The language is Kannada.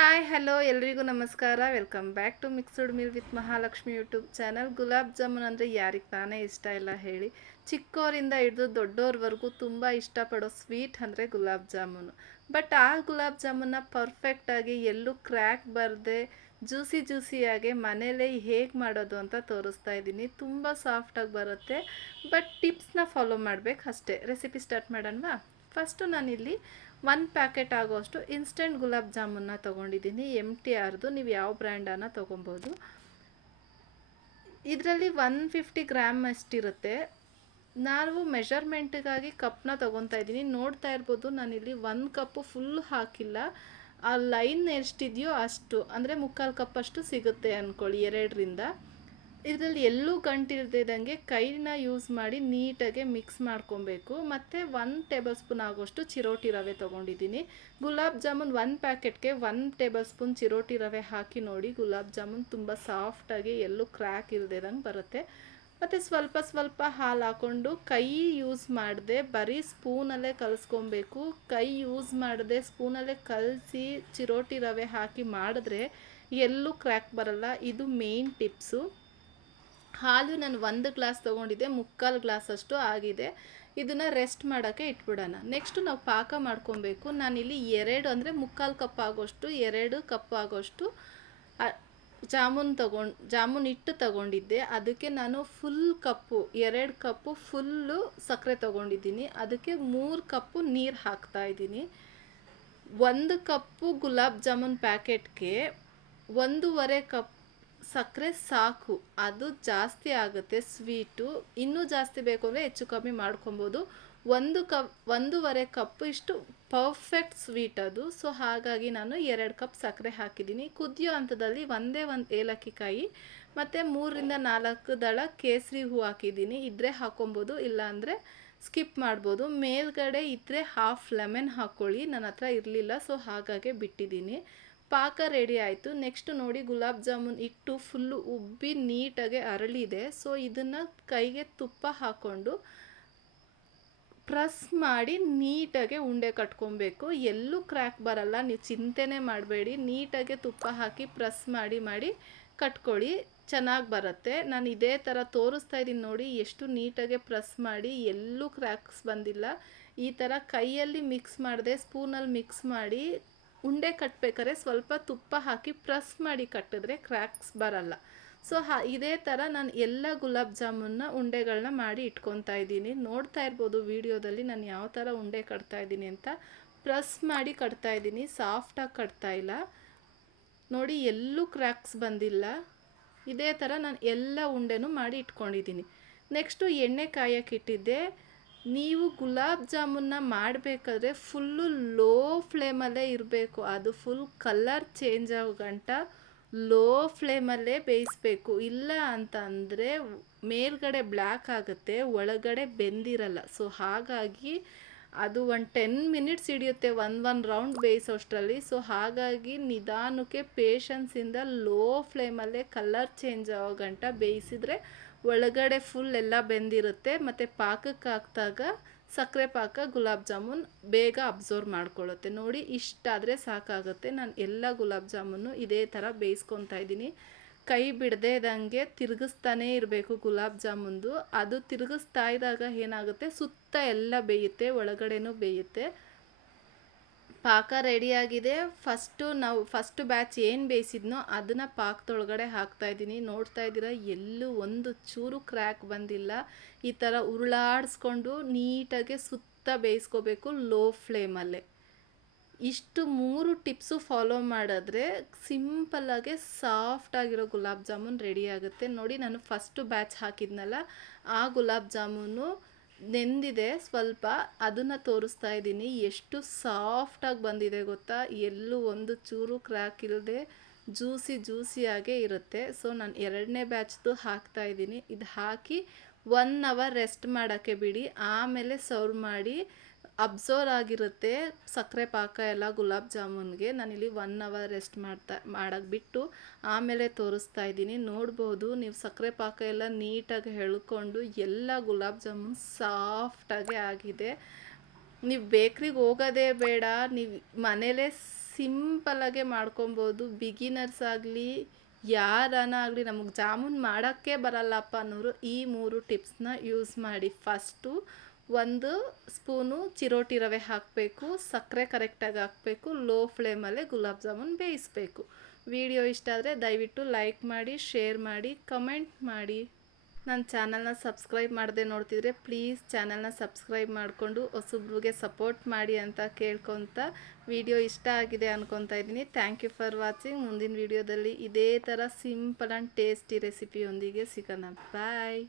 ಹಾಯ್ ಹಲೋ ಎಲ್ರಿಗೂ ನಮಸ್ಕಾರ. Welcome back to mixed meal with Mahalakshmi YouTube channel. Gulab jamun ಅಂದರೆ ಯಾರಿಗೆ ತಾನೇ ಇಷ್ಟ ಇಲ್ಲ ಹೇಳಿ. ಚಿಕ್ಕವರಿಂದ ಹಿಡಿದು ದೊಡ್ಡೋರ್ವರೆಗೂ ತುಂಬ ಇಷ್ಟಪಡೋ ಸ್ವೀಟ್ ಅಂದರೆ ಗುಲಾಬ್ ಜಾಮೂನು. ಬಟ್ ಆ ಗುಲಾಬ್ ಜಾಮೂನ್ನ ಪರ್ಫೆಕ್ಟಾಗಿ ಎಲ್ಲೂ ಕ್ರ್ಯಾಕ್ ಬರದೆ ಜ್ಯೂಸಿಯಾಗಿ ಮನೇಲೇ ಹೇಗೆ ಮಾಡೋದು ಅಂತ ತೋರಿಸ್ತಾ ಇದ್ದೀನಿ. ತುಂಬ ಸಾಫ್ಟಾಗಿ ಬರುತ್ತೆ. ಬಟ್ ಟಿಪ್ಸ್ನ ಫಾಲೋ ಮಾಡಬೇಕು ಅಷ್ಟೇ. Recipe start ಮಾಡೋಣವಾ? ಫಸ್ಟು ನಾನಿಲ್ಲಿ 1 ಪ್ಯಾಕೆಟ್ ಆಗೋಷ್ಟು ಇನ್ಸ್ಟೆಂಟ್ ಗುಲಾಬ್ ಜಾಮೂನ್ನ ತೊಗೊಂಡಿದ್ದೀನಿ. MTRದು, ನೀವು ಯಾವ ಬ್ರ್ಯಾಂಡನ್ನು ತೊಗೊಬೋದು. ಇದರಲ್ಲಿ 150 ಗ್ರಾಮ್ ಅಷ್ಟಿರುತ್ತೆ. ನಾವು ಮೆಷರ್ಮೆಂಟಿಗಾಗಿ ಕಪ್ನ ತೊಗೊತಾ ಇದ್ದೀನಿ. ನೋಡ್ತಾ ಇರ್ಬೋದು, ನಾನಿಲ್ಲಿ 1 ಕಪ್ಪು ಫುಲ್ ಹಾಕಿಲ್ಲ. ಆ ಲೈನ್ ಎಷ್ಟಿದೆಯೋ ಅಷ್ಟು, ಅಂದರೆ 3/4 ಕಪ್ಪಷ್ಟು ಸಿಗುತ್ತೆ ಅಂದ್ಕೊಳ್ಳಿ, 2ರಿಂದ. ಇದರಲ್ಲಿ ಎಲ್ಲೂ ಗಂಟಿಲ್ದಿದಂಗೆ ಕೈನ ಯೂಸ್ ಮಾಡಿ ನೀಟಾಗಿ ಮಿಕ್ಸ್ ಮಾಡ್ಕೊಬೇಕು. ಮತ್ತು 1 ಟೇಬಲ್ ಸ್ಪೂನ್ ಆಗೋಷ್ಟು ಚಿರೋಟಿ ರವೆ ತೊಗೊಂಡಿದ್ದೀನಿ. ಗುಲಾಬ್ ಜಾಮೂನ್ 1 ಪ್ಯಾಕೆಟ್ಗೆ 1 ಟೇಬಲ್ ಸ್ಪೂನ್ ಚಿರೋಟಿ ರವೆ ಹಾಕಿ ನೋಡಿ. ಗುಲಾಬ್ ಜಾಮೂನ್ ತುಂಬ ಸಾಫ್ಟಾಗಿ ಎಲ್ಲೂ ಕ್ರ್ಯಾಕ್ ಇಲ್ದಿದಂಗೆ ಬರುತ್ತೆ. ಮತ್ತು ಸ್ವಲ್ಪ ಹಾಲು ಹಾಕ್ಕೊಂಡು ಕೈ ಯೂಸ್ ಮಾಡದೆ ಬರೀ ಸ್ಪೂನಲ್ಲೇ ಕಲಿಸ್ಕೊಬೇಕು. ಕೈ ಯೂಸ್ ಮಾಡದೆ ಸ್ಪೂನಲ್ಲೇ ಕಲಸಿ ಚಿರೋಟಿ ರವೆ ಹಾಕಿ ಮಾಡಿದ್ರೆ ಎಲ್ಲೂ ಕ್ರ್ಯಾಕ್ ಬರಲ್ಲ. ಇದು ಮೇನ್ ಟಿಪ್ಸು. ಹಾಲು ನಾನು 1 ಗ್ಲಾಸ್ ತೊಗೊಂಡಿದ್ದೆ, 3/4 ಗ್ಲಾಸಷ್ಟು ಆಗಿದೆ. ಇದನ್ನು ರೆಸ್ಟ್ ಮಾಡೋಕ್ಕೆ ಇಟ್ಬಿಡೋಣ. ನೆಕ್ಸ್ಟು ನಾವು ಪಾಕ ಮಾಡ್ಕೊಬೇಕು. ನಾನಿಲ್ಲಿ 2 ಅಂದರೆ 3/4 ಕಪ್ ಆಗೋಷ್ಟು, 2 ಕಪ್ ಆಗೋಷ್ಟು ಜಾಮೂನ್ ಹಿಟ್ಟು ತೊಗೊಂಡಿದ್ದೆ. ಅದಕ್ಕೆ ನಾನು ಫುಲ್ ಕಪ್ಪು 2 ಕಪ್ಪು ಫುಲ್ಲು ಸಕ್ಕರೆ ತೊಗೊಂಡಿದ್ದೀನಿ. ಅದಕ್ಕೆ 3 ಕಪ್ಪು ನೀರು ಹಾಕ್ತಾಯಿದ್ದೀನಿ. 1 ಕಪ್ಪು ಗುಲಾಬ್ ಜಾಮೂನ್ ಪ್ಯಾಕೆಟ್ಗೆ 1.5 ಕಪ್ ಸಕ್ಕರೆ ಸಾಕು. ಅದು ಜಾಸ್ತಿ ಆಗುತ್ತೆ ಸ್ವೀಟು. ಇನ್ನೂ ಜಾಸ್ತಿ ಬೇಕು ಅಂದರೆ ಹೆಚ್ಚು ಕಮ್ಮಿ ಮಾಡ್ಕೊಬೋದು. 1.5 ಕಪ್ ಇಷ್ಟು ಪರ್ಫೆಕ್ಟ್ ಸ್ವೀಟ್ ಅದು. ಸೊ ಹಾಗಾಗಿ ನಾನು 2 ಕಪ್ ಸಕ್ಕರೆ ಹಾಕಿದ್ದೀನಿ. ಕುದಿಯೋ ಹಂತದಲ್ಲಿ ಒಂದೇ ಒಂದು ಏಲಕ್ಕಿ ಕಾಯಿ ಮತ್ತು 3ರಿಂದ 4 ದಳ ಕೇಸರಿ ಹೂ ಹಾಕಿದ್ದೀನಿ. ಇದ್ದರೆ ಹಾಕೊಬೋದು, ಇಲ್ಲಾಂದರೆ ಸ್ಕಿಪ್ ಮಾಡ್ಬೋದು. ಮೇಲ್ಗಡೆ ಇದ್ದರೆ ಹಾಫ್ ಲೆಮನ್ ಹಾಕ್ಕೊಳ್ಳಿ. ನನ್ನ ಹತ್ರ ಇರಲಿಲ್ಲ, ಸೊ ಹಾಗಾಗಿ ಬಿಟ್ಟಿದ್ದೀನಿ. ಪಾಕ ರೆಡಿ ಆಯಿತು. ನೆಕ್ಸ್ಟ್ ನೋಡಿ, ಗುಲಾಬ್ ಜಾಮೂನ್ ಹಿಟ್ಟು ಫುಲ್ಲು ಉಬ್ಬಿ ನೀಟಾಗಿ ಅರಳಿದೆ. ಸೊ ಇದನ್ನು ಕೈಗೆ ತುಪ್ಪ ಹಾಕ್ಕೊಂಡು ಪ್ರೆಸ್ ಮಾಡಿ ನೀಟಾಗಿ ಉಂಡೆ ಕಟ್ಕೊಬೇಕು. ಎಲ್ಲೂ ಕ್ರ್ಯಾಕ್ ಬರಲ್ಲ, ನೀವು ಚಿಂತೆನೇ ಮಾಡಬೇಡಿ. ನೀಟಾಗಿ ತುಪ್ಪ ಹಾಕಿ ಪ್ರೆಸ್ ಮಾಡಿ ಕಟ್ಕೊಳ್ಳಿ, ಚೆನ್ನಾಗಿ ಬರುತ್ತೆ. ನಾನು ಇದೇ ಥರ ತೋರಿಸ್ತಾ ಇದ್ದೀನಿ ನೋಡಿ, ಎಷ್ಟು ನೀಟಾಗಿ ಪ್ರೆಸ್ ಮಾಡಿ, ಎಲ್ಲೂ ಕ್ರ್ಯಾಕ್ಸ್ ಬಂದಿಲ್ಲ. ಈ ಥರ ಕೈಯಲ್ಲಿ ಮಿಕ್ಸ್ ಮಾಡಿದೆ, ಸ್ಪೂನಲ್ಲಿ ಮಿಕ್ಸ್ ಮಾಡಿ ಉಂಡೆ ಕಟ್ಟಬೇಕಾದ್ರೆ ಸ್ವಲ್ಪ ತುಪ್ಪ ಹಾಕಿ ಪ್ರೆಸ್ ಮಾಡಿ ಕಟ್ಟಿದ್ರೆ ಕ್ರ್ಯಾಕ್ಸ್ ಬರಲ್ಲ. ಸೊ ಇದೇ ಥರ ನಾನು ಎಲ್ಲ ಗುಲಾಬ್ ಜಾಮೂನ್ನ ಉಂಡೆಗಳನ್ನ ಮಾಡಿ ಇಟ್ಕೊತಾ ಇದ್ದೀನಿ. ನೋಡ್ತಾ ಇರ್ಬೋದು ವಿಡಿಯೋದಲ್ಲಿ ನಾನು ಯಾವ ಥರ ಉಂಡೆ ಕಟ್ತಾ ಇದ್ದೀನಿ ಅಂತ. ಪ್ರೆಸ್ ಮಾಡಿ ಕಟ್ತಾ ಇದ್ದೀನಿ, ಸಾಫ್ಟಾಗಿ ಕಟ್ತಾ ಇಲ್ಲ ನೋಡಿ, ಎಲ್ಲೂ ಕ್ರ್ಯಾಕ್ಸ್ ಬಂದಿಲ್ಲ. ಇದೇ ಥರ ನಾನು ಎಲ್ಲ ಉಂಡೆನೂ ಮಾಡಿ ಇಟ್ಕೊಂಡಿದ್ದೀನಿ. ನೆಕ್ಸ್ಟು ಎಣ್ಣೆ ಕಾಯಕ್ಕೆ ಇಟ್ಟಿದ್ದೆ. ನೀವು ಗುಲಾಬ್ ಜಾಮೂನ್ನ ಮಾಡಬೇಕಾದ್ರೆ ಫುಲ್ಲು ಲೋ ಫ್ಲೇಮಲ್ಲೇ ಇರಬೇಕು. ಅದು ಫುಲ್ ಕಲರ್ ಚೇಂಜ್ ಆಗೋ ಗಂಟ ಲೋ ಫ್ಲೇಮಲ್ಲೇ ಬೇಯಿಸಬೇಕು. ಇಲ್ಲ ಅಂತ ಅಂದರೆ ಮೇಲ್ಗಡೆ ಬ್ಲ್ಯಾಕ್ ಆಗುತ್ತೆ, ಒಳಗಡೆ ಬೆಂದಿರಲ್ಲ. ಸೊ ಹಾಗಾಗಿ ಅದು 10 ಮಿನಿಟ್ಸ್ ಹಿಡಿಯುತ್ತೆ ಒಂದು ರೌಂಡ್ ಬೇಯಿಸೋಷ್ಟರಲ್ಲಿ. ಸೊ ಹಾಗಾಗಿ ನಿಧಾನಕ್ಕೆ ಪೇಷನ್ಸಿಂದ ಲೋ ಫ್ಲೇಮಲ್ಲೇ ಕಲರ್ ಚೇಂಜ್ ಆಗೋ ಗಂಟ ಬೇಯಿಸಿದ್ರೆ ಒಳಗಡೆ ಫುಲ್ ಎಲ್ಲ ಬೆಂದಿರುತ್ತೆ. ಮತ್ತು ಪಾಕಕ್ಕೆ ಹಾಕಿದಾಗ ಸಕ್ಕರೆ ಪಾಕ ಗುಲಾಬ್ ಜಾಮೂನ್ ಬೇಗ ಅಬ್ಸರ್ವ್ ಮಾಡ್ಕೊಳ್ಳುತ್ತೆ. ನೋಡಿ, ಇಷ್ಟಾದರೆ ಸಾಕಾಗುತ್ತೆ. ನಾನು ಎಲ್ಲ ಗುಲಾಬ್ ಜಾಮೂನು ಇದೇ ಥರ ಬೇಯಿಸ್ಕೊತಾ ಇದ್ದೀನಿ. ಕೈ ಬಿಡದೇ ಇದ್ದಂಗೆ ತಿರುಗಿಸ್ತಾನೇ ಇರಬೇಕು ಗುಲಾಬ್ ಜಾಮೂನ್ದು. ಅದು ತಿರುಗಿಸ್ತಾ ಇದ್ದಾಗ ಏನಾಗುತ್ತೆ, ಸುತ್ತ ಎಲ್ಲ ಬೇಯುತ್ತೆ, ಒಳಗಡೆನೂ ಬೇಯುತ್ತೆ. ಪಾಕ ರೆಡಿಯಾಗಿದೆ. ಫಸ್ಟ್ ಬ್ಯಾಚ್ ಏನು ಬೇಯಿಸಿದ್ನೋ ಅದನ್ನು ಪಾಕದೊಳಗಡೆ ಹಾಕ್ತಾಯಿದ್ದೀನಿ. ನೋಡ್ತಾ ಇದ್ದೀರಾ, ಎಲ್ಲೂ ಒಂದು ಚೂರು ಕ್ರ್ಯಾಕ್ ಬಂದಿಲ್ಲ. ಈ ಥರ ಉರುಳಾಡಿಸ್ಕೊಂಡು ನೀಟಾಗಿ ಸುತ್ತ ಬೇಯಿಸ್ಕೋಬೇಕು ಲೋ ಫ್ಲೇಮಲ್ಲೇ. ಇಷ್ಟು 3 ಟಿಪ್ಸು ಫಾಲೋ ಮಾಡಿದ್ರೆ ಸಿಂಪಲ್ಲಾಗಿ ಸಾಫ್ಟಾಗಿರೋ ಗುಲಾಬ್ ಜಾಮೂನ್ ರೆಡಿ ಆಗುತ್ತೆ. ನೋಡಿ, ನಾನು ಫಸ್ಟು ಬ್ಯಾಚ್ ಹಾಕಿದ್ನಲ್ಲ, ಆ ಗುಲಾಬ್ ಜಾಮೂನು ನೆಂದಿದೆ ಸ್ವಲ್ಪ, ಅದನ್ನು ತೋರಿಸ್ತಾ ಇದ್ದೀನಿ. ಎಷ್ಟು ಸಾಫ್ಟಾಗಿ ಬಂದಿದೆ ಗೊತ್ತಾ, ಎಲ್ಲೂ ಒಂದು ಚೂರು ಕ್ರ್ಯಾಕ್ ಇಲ್ಲದೆ ಜ್ಯೂಸಿಯಾಗೇ ಇರುತ್ತೆ. ಸೊ ನಾನು 2ನೇ ಬ್ಯಾಚ್ದು ಹಾಕ್ತಾಯಿದ್ದೀನಿ. ಇದು ಹಾಕಿ 1 ಅವರ್ ರೆಸ್ಟ್ ಮಾಡೋಕ್ಕೆ ಬಿಡಿ, ಆಮೇಲೆ ಸರ್ವ್ ಮಾಡಿ. ಅಬ್ಸರ್ವ್ ಆಗಿರುತ್ತೆ ಸಕ್ಕರೆ ಪಾಕ ಎಲ್ಲ ಗುಲಾಬ್ ಜಾಮೂನ್ಗೆ. ನಾನಿಲ್ಲಿ 1 ಅವರ್ ರೆಸ್ಟ್ ಮಾಡೋಕ್ಕೆ ಬಿಟ್ಟು ಆಮೇಲೆ ತೋರಿಸ್ತಾ ಇದ್ದೀನಿ. ನೋಡ್ಬೋದು ನೀವು, ಸಕ್ಕರೆ ಪಾಕ ಎಲ್ಲ ನೀಟಾಗಿ ಎಳ್ಕೊಂಡು ಎಲ್ಲ ಗುಲಾಬ್ ಜಾಮೂನ್ ಸಾಫ್ಟಾಗೆ ಆಗಿದೆ. ನೀವು ಬೇಕ್ರಿಗೆ ಹೋಗೋದೇ ಬೇಡ, ನೀವು ಮನೇಲೇ ಸಿಂಪಲಾಗೆ ಮಾಡ್ಕೊಬೋದು. ಬಿಗಿನರ್ಸ್ ಆಗಲಿ ಯಾರನ ಆಗಲಿ ನಮಗೆ ಜಾಮೂನ್ ಮಾಡೋಕ್ಕೆ ಬರಲ್ಲಪ್ಪ ಅನ್ನೋರು ಈ 3 ಟಿಪ್ಸ್ನ ಯೂಸ್ ಮಾಡಿ. ಫಸ್ಟು 1 ಸ್ಪೂನು ಚಿರೋಟಿ ರವೆ ಹಾಕಬೇಕು, ಸಕ್ಕರೆ ಕರೆಕ್ಟಾಗಿ ಹಾಕಬೇಕು, ಲೋ ಫ್ಲೇಮಲ್ಲೇ ಗುಲಾಬ್ ಜಾಮೂನ್ ಬೇಯಿಸಬೇಕು. ವಿಡಿಯೋ ಇಷ್ಟ ಆದರೆ ದಯವಿಟ್ಟು ಲೈಕ್ ಮಾಡಿ, ಶೇರ್ ಮಾಡಿ, ಕಮೆಂಟ್ ಮಾಡಿ. ನನ್ನ ಚಾನಲ್ನ ಸಬ್ಸ್ಕ್ರೈಬ್ ಮಾಡದೆ ನೋಡ್ತಿದ್ರೆ ಪ್ಲೀಸ್ ಚಾನಲ್ನ ಸಬ್ಸ್ಕ್ರೈಬ್ ಮಾಡಿಕೊಂಡು ಹೊಸಬ್ರಿಗೆ ಸಪೋರ್ಟ್ ಮಾಡಿ ಅಂತ ಕೇಳ್ಕೊತ ವಿಡಿಯೋ ಇಷ್ಟ ಆಗಿದೆ ಅನ್ಕೊತಾ ಇದ್ದೀನಿ. Thank you for watching. ಮುಂದಿನ ವಿಡಿಯೋದಲ್ಲಿ ಇದೇ ಥರ ಸಿಂಪಲ್ ಆ್ಯಂಡ್ ಟೇಸ್ಟಿ ರೆಸಿಪಿಯೊಂದಿಗೆ ಸಿಗೋಣ. ಬಾಯ್.